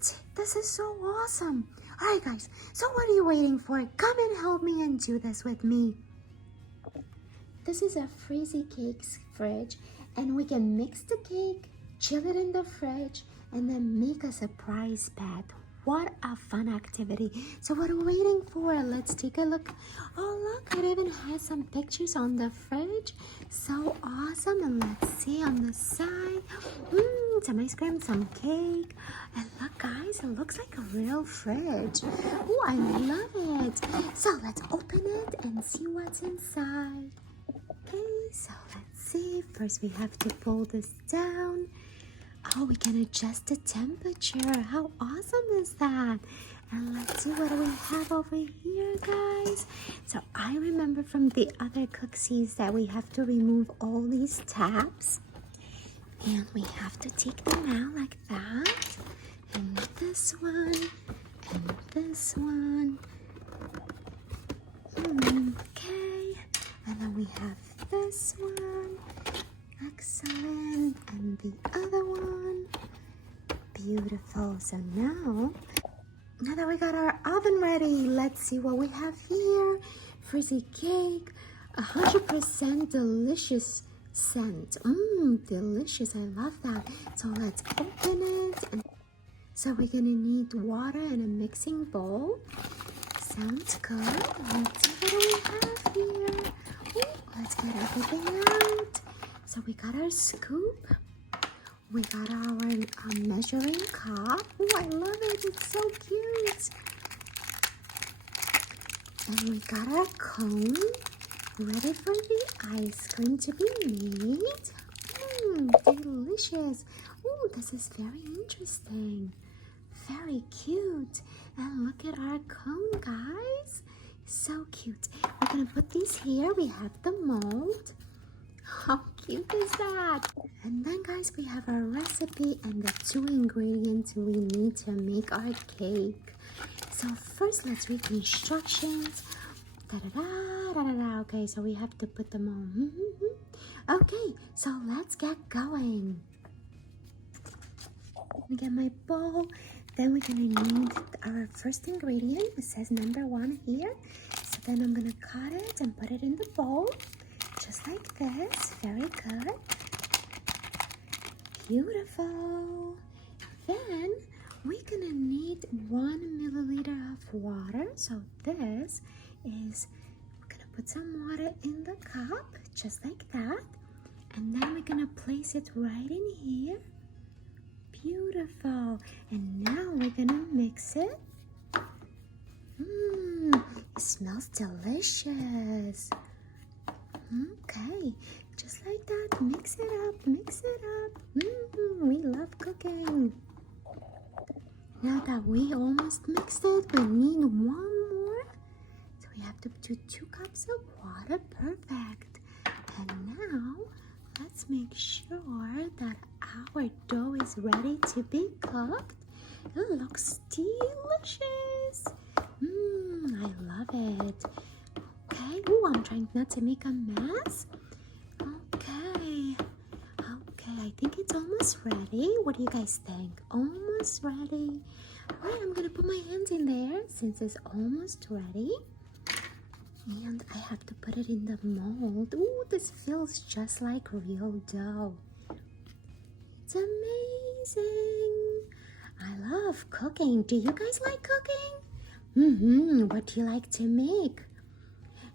What? This is so awesome. All right, guys. So what are you waiting for? Come and help me and do this with me. This is a Freezy Cakes fridge, and we can mix the cake, chill it in the fridge, and then make a surprise pet. What a fun activity. So what are we waiting for? Let's take a look. Oh, look, it even has some pictures on the fridge. So awesome. And let's see on the side. Some ice cream, some cake. And look, guys, it looks like a real fridge. Oh, I love it. So let's open it and see what's inside. Okay, so let's see. First, we have to pull this down. Oh, we can adjust the temperature. How awesome is that? And let's see what we have over here, guys. So I remember from the other Cookeez that we have to remove all these tabs. And we have to take them out like that. And this one. And this one. Okay. And then we have this one. Excellent. And the other one. Beautiful. So now that we got our oven ready, let's see what we have here. Freezy cake, 100% delicious scent. Delicious. I love that. So let's open it. And so we're gonna need water and a mixing bowl. Sounds good. Let's see what we have here. Let's get everything out. So we got our scoop. We got our measuring cup. Oh, I love it. It's so cute. And we got our cone ready for the ice cream to be made. Delicious. Oh, this is very interesting. Very cute. And look at our cone, guys. So cute. We're going to put these here. We have the mold. How cute is that? And then, guys, we have our recipe and the 2 ingredients we need to make our cake. So first, let's read the instructions. Okay, so we have to put them on. Okay, so let's get going. Let me get my bowl. Then we're gonna need our first ingredient. It says number 1 here. So then I'm gonna cut it and put it in the bowl. Just like this. Very good. Beautiful. Then we're gonna need 1 milliliter of water. So this is, we're gonna put some water in the cup, just like that. And then we're gonna place it right in here. Beautiful. And now we're gonna mix it. It smells delicious. Okay, just like that. Mix it up, mix it up. We love cooking. Now that we almost mixed it, we need 1 more. So we have to do 2 cups of water. Perfect. And now let's make sure that our dough is ready to be cooked. It looks delicious. I love it. Okay. Oh, I'm trying not to make a mess. Okay. I think it's almost ready. What do you guys think? Almost ready. All right, I'm gonna put my hands in there since it's almost ready. And I have to put it in the mold. Ooh, this feels just like real dough. It's amazing. I love cooking. Do you guys like cooking? What do you like to make?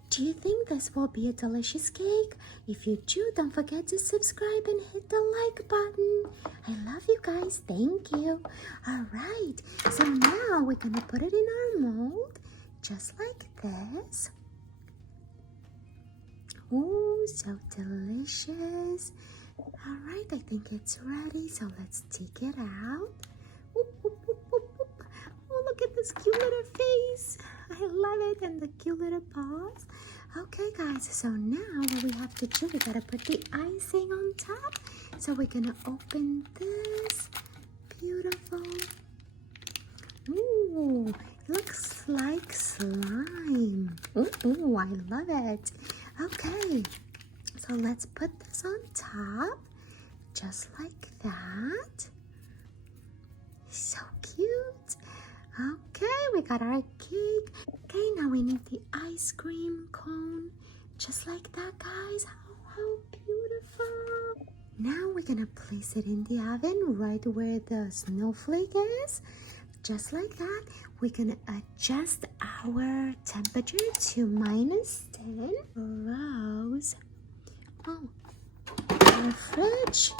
Do you think this will be a delicious cake? If you do, don't forget to subscribe and hit the like button. I love you guys. Thank you. All right. So now we're going to put it in our mold, just like this. Oh, so delicious. All right, I think it's ready. So let's take it out. Oh, look at this cute little face. I love it. And the cute little paws. Okay, guys. So now what we have to do, we got to put the icing on top. So we're going to open this. Beautiful. Ooh, looks like slime. Ooh, I love it. Okay, so let's put this on top, just like that. So cute. Okay, we got our cake. Okay, now we need the ice cream cone. Just like that, guys. How beautiful. Now we're gonna place it in the oven right where the snowflake is. Just like that, we're gonna adjust our temperature to -10. Rose. Oh, our fridge.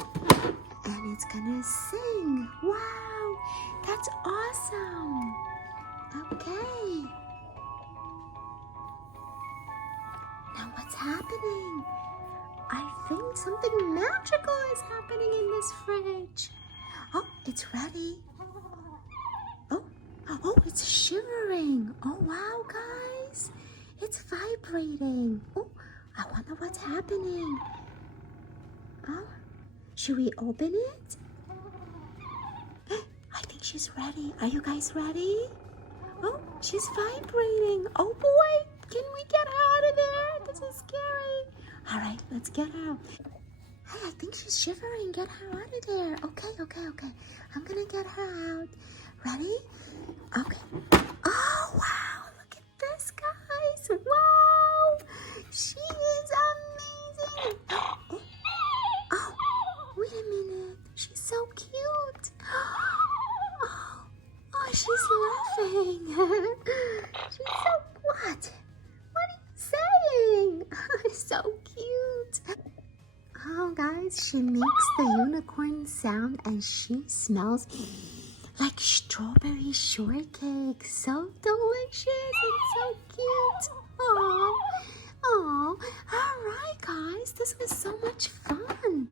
And it's gonna sing. Wow, that's awesome. Okay. Now what's happening? I think something magical is happening in this fridge. Oh, it's ready. Oh, it's shivering. Oh, wow, guys. It's vibrating. Oh, I wonder what's happening. Oh, should we open it? I think she's ready. Are you guys ready? Oh, she's vibrating. Oh, boy. Can we get her out of there? This is scary. All right, let's get her out. Hey, I think she's shivering. Get her out of there. Okay. I'm gonna get her out. Ready? Okay. Oh, wow. Look at this, guys. Wow. She is amazing. Oh, wait a minute. She's so cute. Oh, she's laughing. She's so, what? What are you saying? So cute. Oh, guys, she makes the unicorn sound and she smells like strawberry shortcake. So delicious and so cute. Oh, all right, guys, this was so much fun.